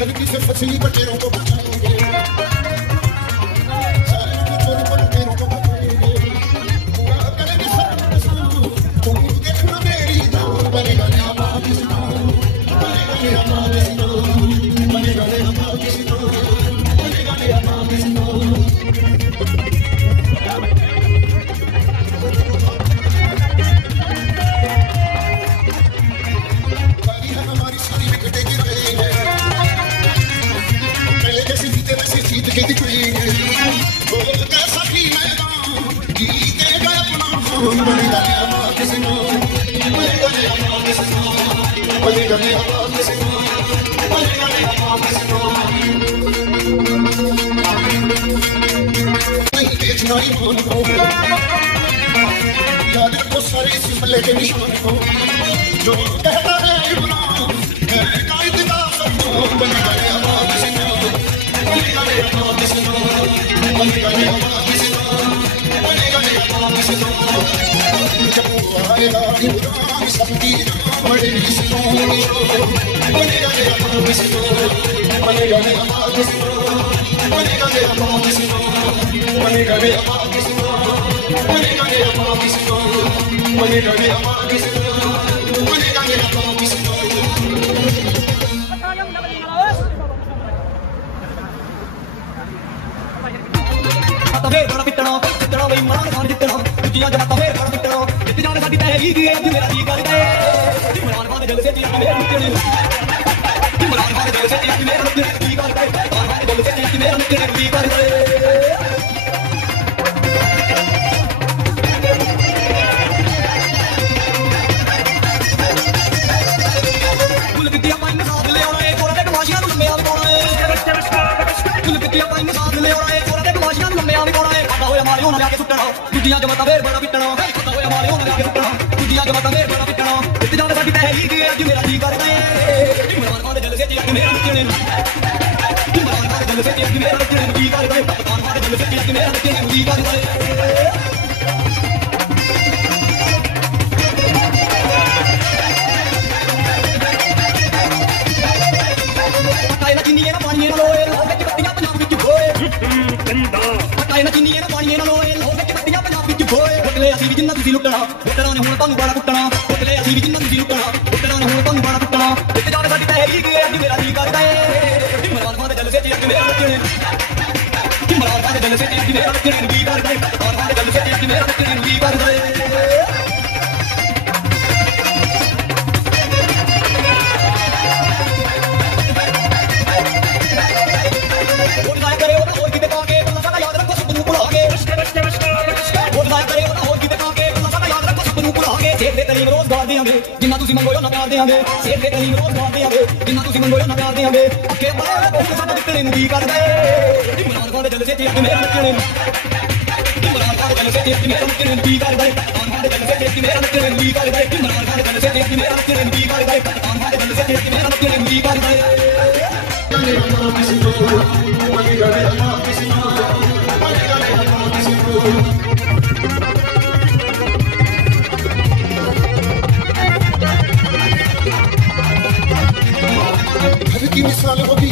हल्की से फसली बटेरों को बचाएंगे, सारे की चोर बटेरों को बचाएंगे, पूरा करेंगे सब तुम देखना मेरी जान, बनेगा नया पाकिस्तान, बनेगा नया पाकिस्तान, बनेगा नया पाकिस्तान, बनेगा नया पाकिस्तान। बारी है हमारी सारी विकेटें गिर गई हैं, जीत के दिखाएंगे बोल कैसा भी मैदान जीतेगा अपना नाम, बनेगा नया पाकिस्तान, बनेगा नया पाकिस्तान, बनेगा नया पाकिस्तान, बनेगा नया पाकिस्तान। नहीं बेचना ईमान को, याद रखो सारे इस मल्ले के निशान को, जो कहता है इमरान है कायद का फरमान, बनेगा नया पाकिस्तान, बनेगा नया पाकिस्तान, बनेगा नया पाकिस्तान, बनेगा नया पाकिस्तान। जब वो आएगा इमरान सबकी बड़ेगी सोनी शोर, बनेगा नया पाकिस्तान, बनेगा नया पाकिस्तान, बनेगा नया पाकिस्तान, बनेगा नया पाकिस्तान, बनेगा नया पाकिस्तान, बनेगा नया पाकिस्तान, बनेगा नया पाकिस्तान। फिर बड़ा पिटना पिटना बई मान मान जितना दुनिया जब फिर बड़ा पिटना जित जाने साडी तहरी दी है मेरा जी करदा है इमरान खान जल से जी मेरा निकले इमरान खान जल से जी मेरा निकले जी करदा है इमरान खान जल से जी मेरा निकले जी करदा है कुल कितिया पाइन साथ ले आना है कोरा दे कमाशियां नु लंबे आ पाना है कुल कितिया पाइन साथ ले आना है कोरा दे कमाशियां नु लंबे आ पाना है पता होया मारे होना जाके सुटना दुनिया जब फिर बड़ा पिटना पता होया मारे होना जाके सुटना दुनिया जब फिर बड़ा पिटना जित जाने साडी तहरी दी है मेरा जी करदा है इमरान खान जल से जी मेरा निकले इमरान खान जल से जी मेरा निकले जी करदा है इमरान खान जल से जी मेरा निकले जी करदा है चीनी ना पानी ना लोए लोग के बत्तियां पंजाब विच होए कंदा पता ना चीनी ना पानी ना लोए लोग के बत्तियां पंजाब विच होए उतले ਅਸੀਂ ਵੀ ਜਿੰਨਾ ਤੁਸੀਂ ਲੁੱਟਣਾ ਉਤਰਾਂ ਨੇ ਹੁਣ ਤੁਹਾਨੂੰ ਬੜਾ ਕੁੱਟਣਾ ਉਤਲੇ ਅਸੀਂ ਵੀ ਜਿੰਨਾ ਤੁਸੀਂ ਲੁੱਟਣਾ ਉਤਰਾਂ ਨੇ ਹੁਣ ਤੁਹਾਨੂੰ ਬੜਾ ਕੁੱਟਣਾ ਇੱਥੇ ਜਾਣ ਸਾਡੀ ਤਹਿਰੀ ਗਈ ਅੱਜ ਮੇਰਾ ਜੀ ਕਰਦਾ ਏ ਇਮਰਾਨ ਖਾਨ ਦੇ ਦਿਲ ਸੇ ਅੱਜ ਮੇਰਾ ਨੱਚਣੇ ਇਮਰਾਨ ਖਾਨ ਦੇ ਦਿਲ ਸੇ ਅੱਜ ਮੇਰਾ ਨੱਚਣੇ ਜੀ ਕਰਦਾ ਏ ਇਮਰਾਨ ਖਾਨ ਦੇ ਦਿਲ ਸੇ ਅੱਜ ਮੇਰਾ ਨੱਚਣੇ ਜੀ ਕਰਦਾ ਏ रोजगार देंगे जिन्ना तुसी मंगो ना प्यार देंगे सेठ दे कलीम रोजगार देंगे जिन्ना तुसी मंगो ना प्यार देंगे अके बड़े बहुत साडा दिखने नु जी करदा ए इमरान खान दे दिल से जी मेरा नचने इमरान खान दे दिल से जी मेरा नचने जी करदा ए इमरान खान दे दिल से जी मेरा नचने जी करदा ए इमरान खान दे दिल से जी मेरा नचने जी करदा ए इमरान खान दे दिल से जी मेरा नचने जी करदा घर की मिसाल होगी